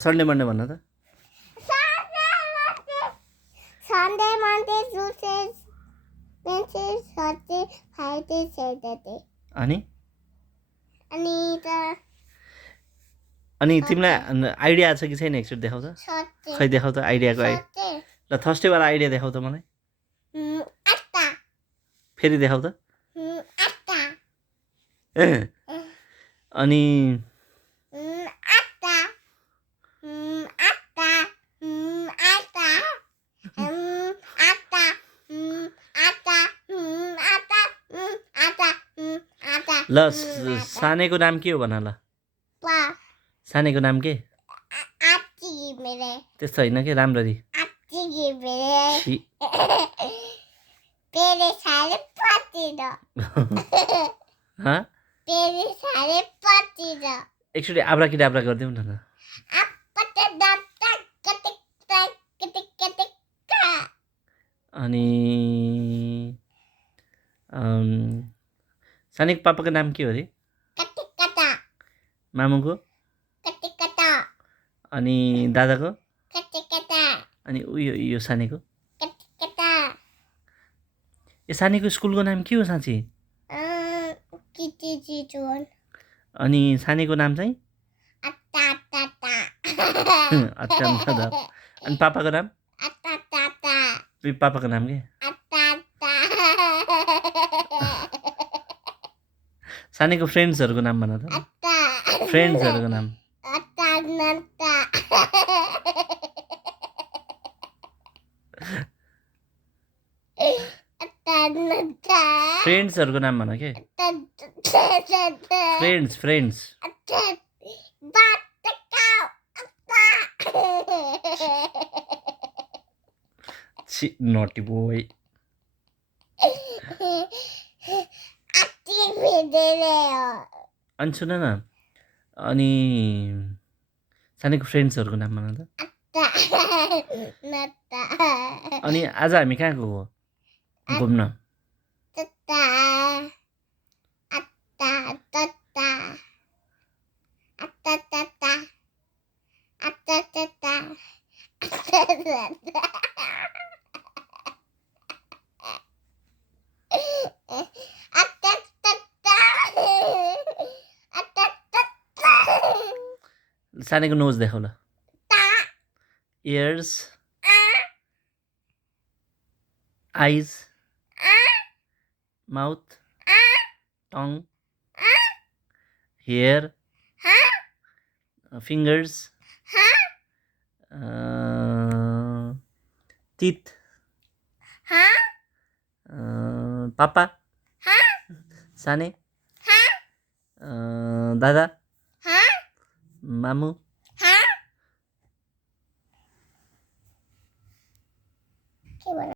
Sunday Monday भन्न त Sunday, Monday, Tuesday, Wednesday, Thursday, Friday, Saturday. अनि अनि तिमीलाई आइडिया छ कि छैन एकचोटि देखाउ त Saturday. खै देखाउ त आइडियाको Saturday. ल थर्सडेवाला आइडिया देखाउ त मलाई Atta. फेरि देखाउ त Atta. अनि Atta. Atta. Atta. Atta. Atta. ल सानेको नाम के हो भन ल Pa. सानेको नाम के Atti mere. त्यस्तो होइन कि राम्ररी Atti mere. छि Pere sare patida. हँ Pere sare patida. एकचोटि आब्रा कि डाब्रा गरिदेऊ न Apata data katika katika. अनि सानेको पापाको नाम के हो अरे Katika. मामुको Katika. अनि दादाको Katika. अनि उयो यो सानेको Katika. यो सानेको स्कुलको नाम के हो साँच्ची Kitty John. अनि सानेको नाम चाहिँ Atata. अच्छा त अनि पापाको नाम Atata. पापाको नाम के Atata. सानेको फ्रेन्ड्सहरूको नाम भन त Atta. फ्रेन्ड्सहरूको नाम Atananta. Atananta. फ्रेन्ड्सहरूको नाम भन के फ्रेन्ड्स फ्रेन्ड्स छि नटी बोय अनि सुन न अनि सानेको फ्रेन्ड्सहरूको नाम भन त अनि आज हामी कहाँ गएको हो घुम्न सानेको नोज देखाउ ल ears eyes mouth tongue hair fingers teeth पापा साने दादा मामु